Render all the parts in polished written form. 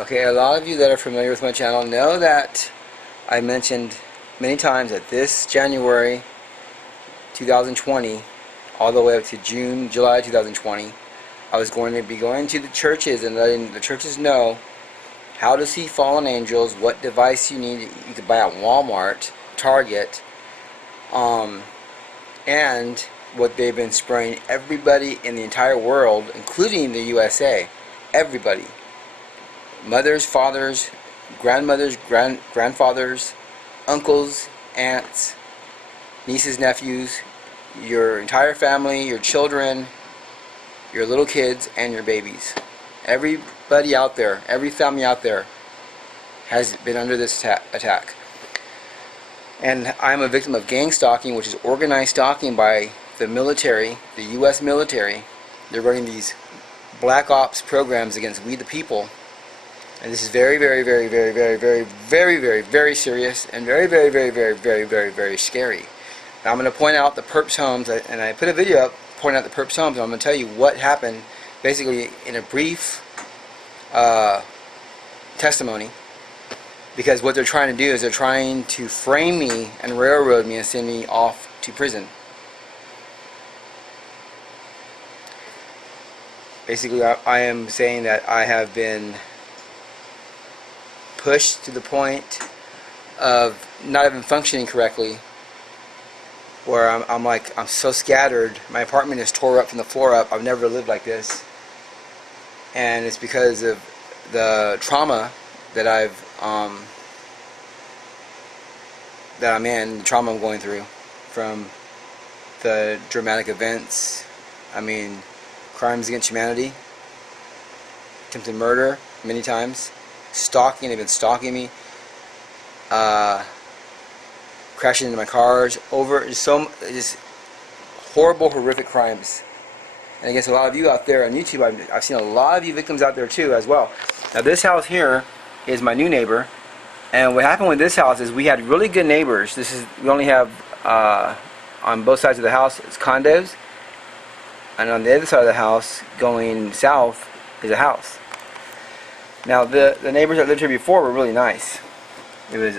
Okay, a lot of you that are familiar with my channel know that I mentioned many times that this January 2020 all the way up to July 2020, I was going to be going to the churches and letting the churches know how to see fallen angels, what device you need, you could buy at Walmart, Target, and what they've been spraying everybody in the entire world, including the USA, everybody. Mothers, fathers, grandmothers, grandfathers, uncles, aunts, nieces, nephews, your entire family, your children, your little kids, and your babies. Everybody out there, every family out there has been under this attack. And I'm a victim of gang stalking, which is organized stalking by the military, the US military. They're running these black ops programs against we the people. And this is very, very, very, very, very, very, very, very, very serious and very, very, very, very, very, very, very scary. Now I'm going to point out the Perps homes, and I put a video up pointing out the Perps homes, and I'm going to tell you what happened basically in a brief testimony, because what they're trying to do is they're trying to frame me and railroad me and send me off to prison. Basically, I am saying that I have been pushed to the point of not even functioning correctly, where I'm so scattered. My apartment is tore up from the floor up. I've never lived like this, and it's because of the trauma that I'm in, the trauma I'm going through from the dramatic events. I mean, crimes against humanity, attempted murder many times, stalking. They've been stalking me, crashing into my cars, just horrible, horrific crimes. And against a lot of you out there on YouTube, I've seen a lot of you victims out there too as well. Now this house here is my new neighbor, and what happened with this house is we had really good neighbors. We only have on both sides of the house it's condos, and on the other side of the house going south is a house. Now the neighbors that lived here before were really nice. It was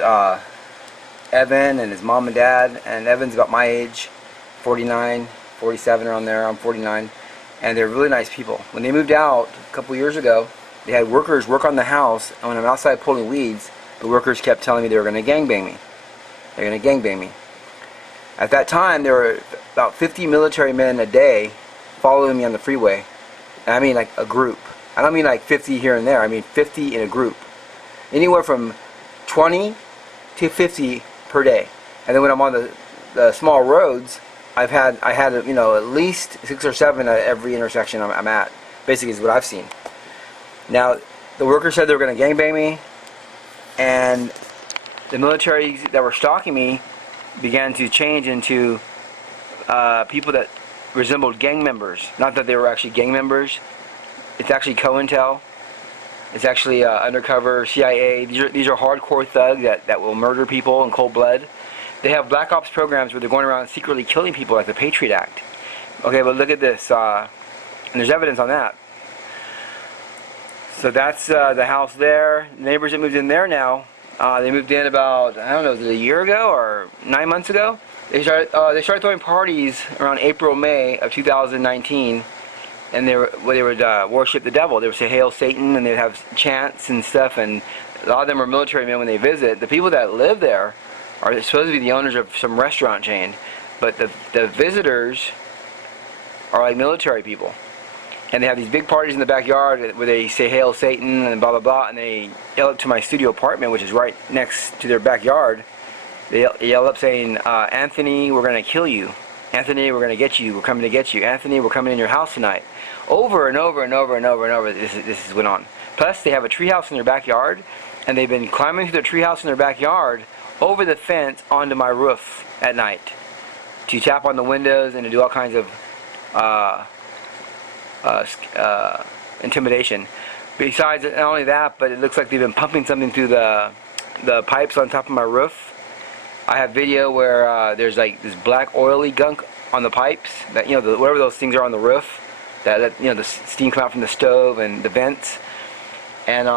Evan and his mom and dad, and Evan's about my age, 49, 47 around there. I'm 49, and they're really nice people. When they moved out a couple years ago, they had workers work on the house, and when I'm outside pulling weeds, the workers kept telling me they were going to gangbang me. They're going to gangbang me. At that time, there were about 50 military men a day following me on the freeway. And I mean like a group. I don't mean like 50 here and there. I mean 50 in a group. Anywhere from 20 to 50 per day. And then when I'm on the small roads, I had at least 6 or 7 at every intersection I'm at. Basically is what I've seen. Now the workers said they were going to gangbang me, and the military that were stalking me began to change into people that resembled gang members. Not that they were actually gang members. It's actually COINTEL. It's actually undercover CIA. These are hardcore thugs that will murder people in cold blood. They have black ops programs where they're going around secretly killing people, like the Patriot Act. Okay, but look at this, and there's evidence on that. So that's the house there. The neighbors that moved in there now, they moved in about, I don't know, was it a year ago or 9 months ago? They started throwing parties around April, May of 2019. And they would worship the devil. They would say "Hail Satan," and they'd have chants and stuff. And a lot of them are military men when they visit. The people that live there are supposed to be the owners of some restaurant chain, but the visitors are like military people. And they have these big parties in the backyard where they say "Hail Satan" and blah blah blah, and they yell up to my studio apartment, which is right next to their backyard. They yell up saying, "Anthony, we're going to kill you. Anthony, we're going to get you. We're coming to get you. Anthony, we're coming in your house tonight." Over and over and over and over and over, this went on. Plus, they have a treehouse in their backyard, and they've been climbing through the treehouse in their backyard over the fence onto my roof at night to tap on the windows and to do all kinds of intimidation. Besides, not only that, but it looks like they've been pumping something through the pipes on top of my roof. I have video where there's like this black oily gunk on the pipes, that whatever those things are on the roof, that the steam come out from the stove and the vents, and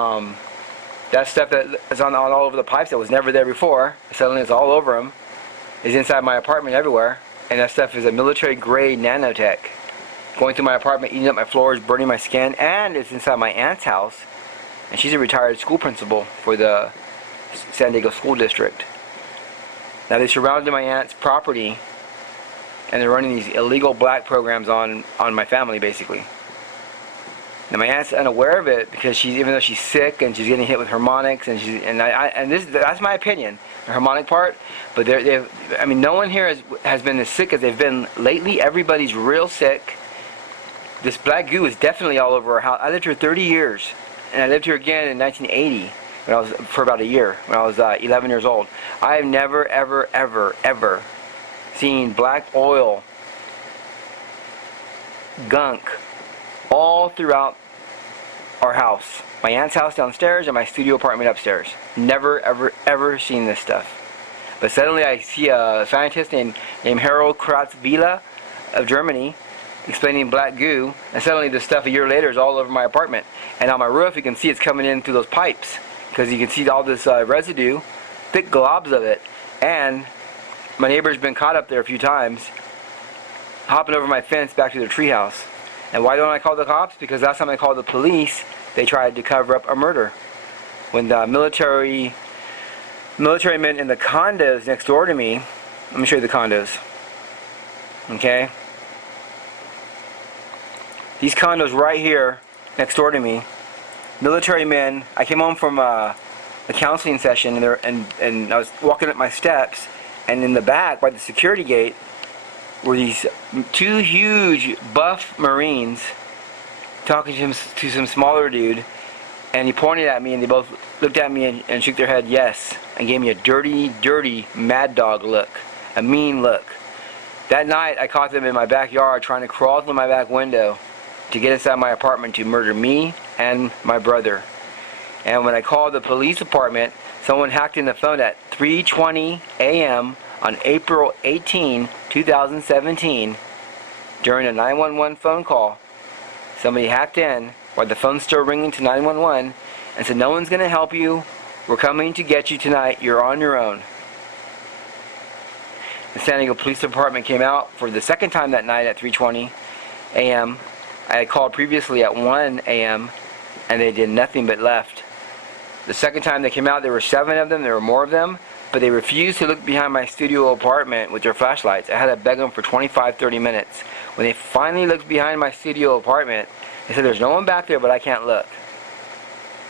That stuff that is on all over the pipes that was never there before, suddenly it's all over them, is inside my apartment everywhere. And that stuff is a military-grade nanotech. Going through my apartment, eating up my floors, burning my skin, and it's inside my aunt's house. And she's a retired school principal for the San Diego School District. Now they surrounded my aunt's property, and they're running these illegal black programs on my family, basically. Now my aunt's unaware of it because even though she's sick and she's getting hit with harmonics, and that's my opinion, the harmonic part. But I mean, no one here has been as sick as they've been lately. Everybody's real sick. This black goo is definitely all over our house. I lived here 30 years, and I lived here again in 1980 for about a year when I was 11 years old. I have never, ever, ever, ever seen black oil gunk all throughout our house. My aunt's house downstairs and my studio apartment upstairs. Never, ever, ever seen this stuff. But suddenly I see a scientist named Harold Kratzweiler of Germany explaining black goo, and suddenly this stuff a year later is all over my apartment. And on my roof you can see it's coming in through those pipes, because you can see all this residue, thick globs of it. And my neighbor's been caught up there a few times, hopping over my fence back to their treehouse. And why don't I call the cops? Because last time I called the police, they tried to cover up a murder. When the military men in the condos next door to me, let me show you the condos. Okay? These condos right here next door to me, military men. I came home from a counseling session, and I was walking up my steps, and in the back by the security gate were these two huge buff Marines talking to some smaller dude, and he pointed at me, and they both looked at me and shook their head yes, and gave me a dirty, dirty mad dog look, a mean look. That night I caught them in my backyard trying to crawl through my back window to get inside my apartment to murder me and my brother. And when I called the police department, someone hacked in the phone at 3:20 a.m. on April 18, 2017, during a 911 phone call. Somebody hacked in while the phone's still ringing to 911 and said, "No one's going to help you. We're coming to get you tonight. You're on your own." The San Diego Police Department came out for the second time that night at 3:20 a.m. I had called previously at 1 a.m. and they did nothing but left. The second time they came out, there were 7 of them. There were more of them, but they refused to look behind my studio apartment with their flashlights. I had to beg them for 25-30 minutes. When they finally looked behind my studio apartment, they said, "There's no one back there, but I can't look."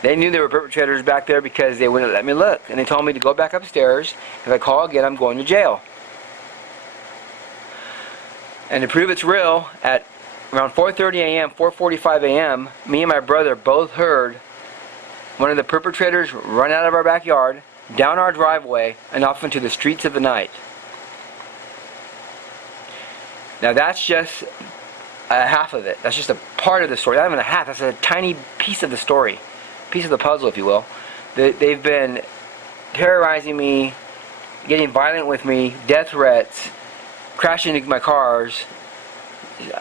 They knew there were perpetrators back there because they wouldn't let me look, and they told me to go back upstairs. If I call again, I'm going to jail. And to prove it's real, at around 4:30 a.m., 4:45 a.m., me and my brother both heard one of the perpetrators run out of our backyard, down our driveway, and off into the streets of the night. Now that's just a half of it. That's just a part of the story. Not even a half. That's a tiny piece of the story. Piece of the puzzle, if you will. They've been terrorizing me, getting violent with me, death threats, crashing into my cars,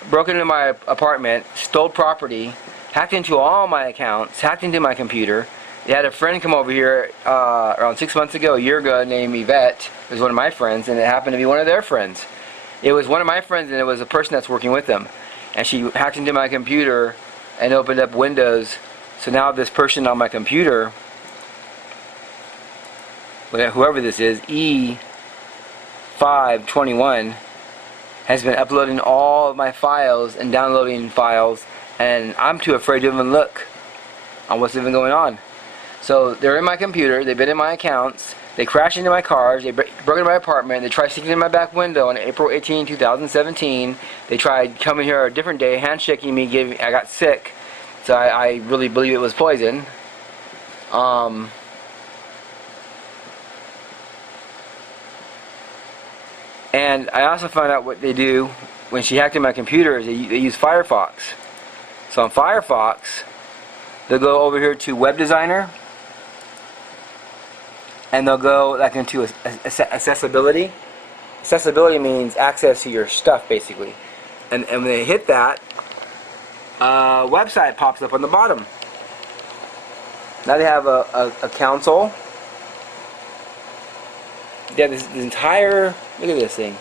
broken into my apartment, stole property, hacked into all my accounts, hacked into my computer. They had a friend come over here around 6 months ago, a year ago, named Yvette. It was one of my friends, and it happened to be one of their friends. It was one of my friends, and it was a person that's working with them. And she hacked into my computer and opened up Windows. So now this person on my computer, whoever this is, E521, has been uploading all of my files and downloading files, and I'm too afraid to even look on what's even going on. So they're in my computer, they've been in my accounts, they crashed into my cars, they broke into my apartment, they tried sneaking in my back window on April 18, 2017. They tried coming here a different day, handshaking me, I got sick, so I really believe it was poison. And I also found out what they do when she hacked in my computer is they use Firefox. So on Firefox, they'll go over here to Web Designer, and they'll go like into accessibility. Accessibility means access to your stuff, basically. And when they hit that, a website pops up on the bottom. Now they have a council. They have this entire, look at this thing.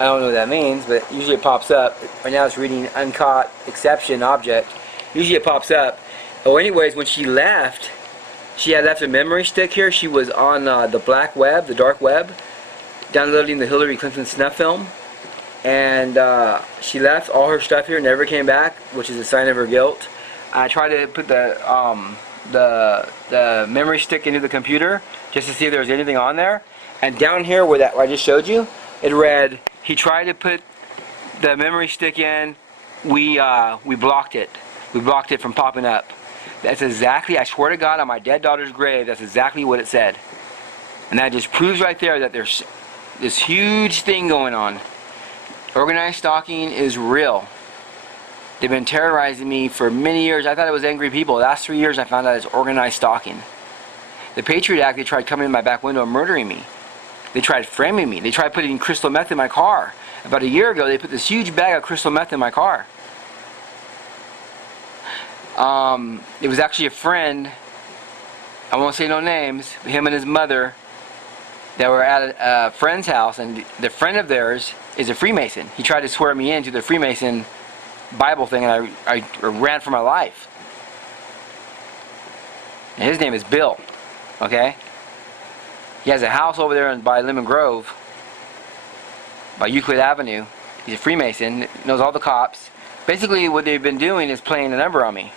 I don't know what that means, but usually it pops up. Right now it's reading uncaught exception object. Usually it pops up. Oh, anyways, when she left, she had left a memory stick here. She was on the black web, the dark web, downloading the Hillary Clinton snuff film. And she left all her stuff here, never came back, which is a sign of her guilt. I tried to put the memory stick into the computer just to see if there was anything on there. And down here where I just showed you, it read, he tried to put the memory stick in, we blocked it. We blocked it from popping up. That's exactly, I swear to God, on my dead daughter's grave, that's exactly what it said. And that just proves right there that there's this huge thing going on. Organized stalking is real. They've been terrorizing me for many years. I thought it was angry people. The last 3 years I found out it's organized stalking. The Patriot Act, they tried coming in my back window and murdering me. They tried framing me. They tried putting crystal meth in my car. About a year ago, they put this huge bag of crystal meth in my car. It was actually a friend, I won't say no names, but him and his mother, that were at a friend's house, and the friend of theirs is a Freemason. He tried to swear me into the Freemason Bible thing, and I ran for my life. And his name is Bill, okay? He has a house over there by Lemon Grove, by Euclid Avenue. He's a Freemason, knows all the cops. Basically what they've been doing is playing a number on me.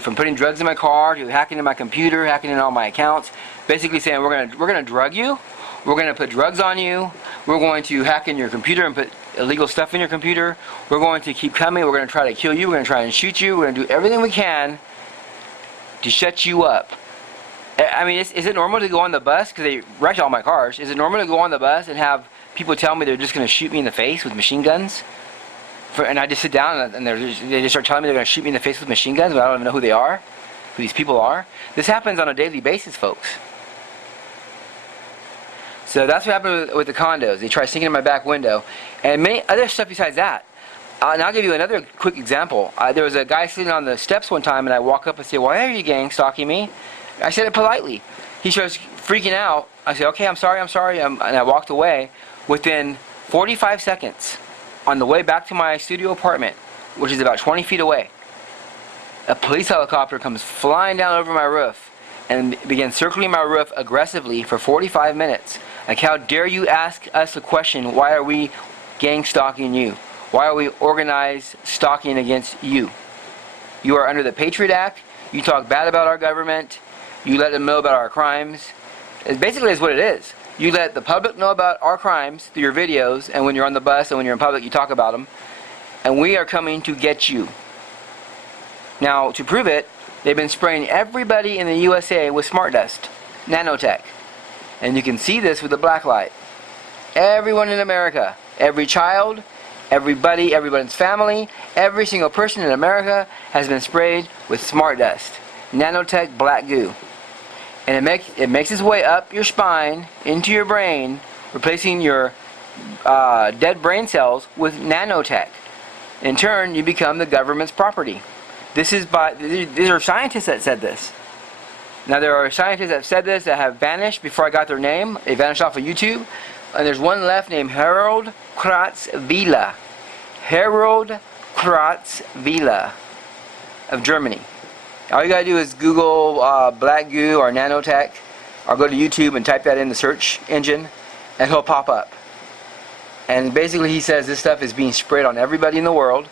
From putting drugs in my car, to hacking in my computer, hacking in all my accounts. Basically saying we're gonna drug you, we're gonna put drugs on you, we're going to hack in your computer and put illegal stuff in your computer, we're going to keep coming, we're gonna try to kill you, we're gonna try and shoot you, we're gonna do everything we can to shut you up. I mean, is it normal to go on the bus, because they wrecked all my cars, is it normal to go on the bus and have people tell me they're just going to shoot me in the face with machine guns? And I just sit down and they just start telling me they're going to shoot me in the face with machine guns, but I don't even know who they are, who these people are. This happens on a daily basis, folks. So that's what happened with the condos. They tried sneaking in my back window. And many other stuff besides that. And I'll give you another quick example. There was a guy sitting on the steps one time, and I walk up and say, "Why are you gang stalking me?" I said it politely. He starts freaking out. I said, "Okay, I'm sorry. And I walked away. Within 45 seconds, on the way back to my studio apartment, which is about 20 feet away, a police helicopter comes flying down over my roof and begins circling my roof aggressively for 45 minutes. Like, how dare you ask us a question, why are we gang stalking you? Why are we organized stalking against you? You are under the Patriot Act. You talk bad about our government. You let them know about our crimes. It basically is what it is. You let the public know about our crimes through your videos, and when you're on the bus and when you're in public, you talk about them. And we are coming to get you. Now, to prove it, they've been spraying everybody in the USA with smart dust, nanotech. And you can see this with the black light. Everyone in America, every child, everybody's family, every single person in America has been sprayed with smart dust, nanotech black goo. And it makes its way up your spine, into your brain, replacing your dead brain cells with nanotech. In turn, you become the government's property. These are scientists that said this. Now, there are scientists that have said this that have vanished before I got their name. They vanished off of YouTube. And there's one left named Harold Kratzweiler. Harold Kratzweiler of Germany. All you gotta do is Google black goo or nanotech, or go to YouTube and type that in the search engine, and he'll pop up. And basically he says this stuff is being sprayed on everybody in the world.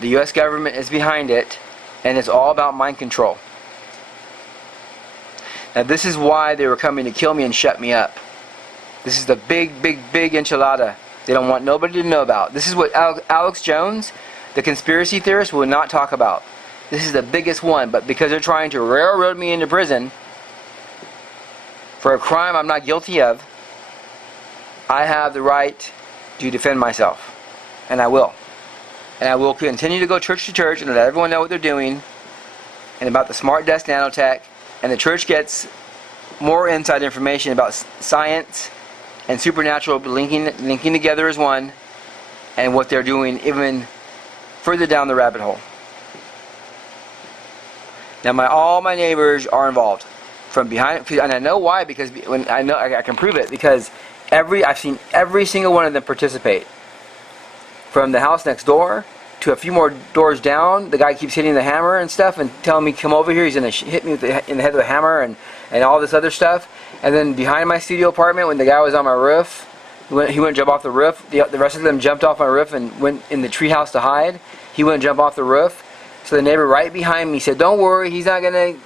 The US government is behind it, and it's all about mind control. Now, this is why they were coming to kill me and shut me up. This is the big enchilada they don't want nobody to know about. This is what Alex Jones, the conspiracy theorist, will not talk about. This is the biggest one, but because they're trying to railroad me into prison for a crime I'm not guilty of, I have the right to defend myself. And I will. And I will continue to go church to church and let everyone know what they're doing and about the smart dust nanotech. And the church gets more inside information about science and supernatural linking together as one. and what they're doing even further down the rabbit hole. Now all my neighbors are involved from behind, and I know why, because when I can prove it, because I've seen every single one of them participate. From the house next door to a few more doors down, the guy keeps hitting the hammer and stuff and telling me, come over here, he's going to hit me in the head with a hammer and all this other stuff. And then behind my studio apartment, when the guy was on my roof, he went and jump off the roof. The rest of them jumped off my roof and went in the treehouse to hide. He went and jump off the roof. So the neighbor right behind me said, don't worry, he's not going to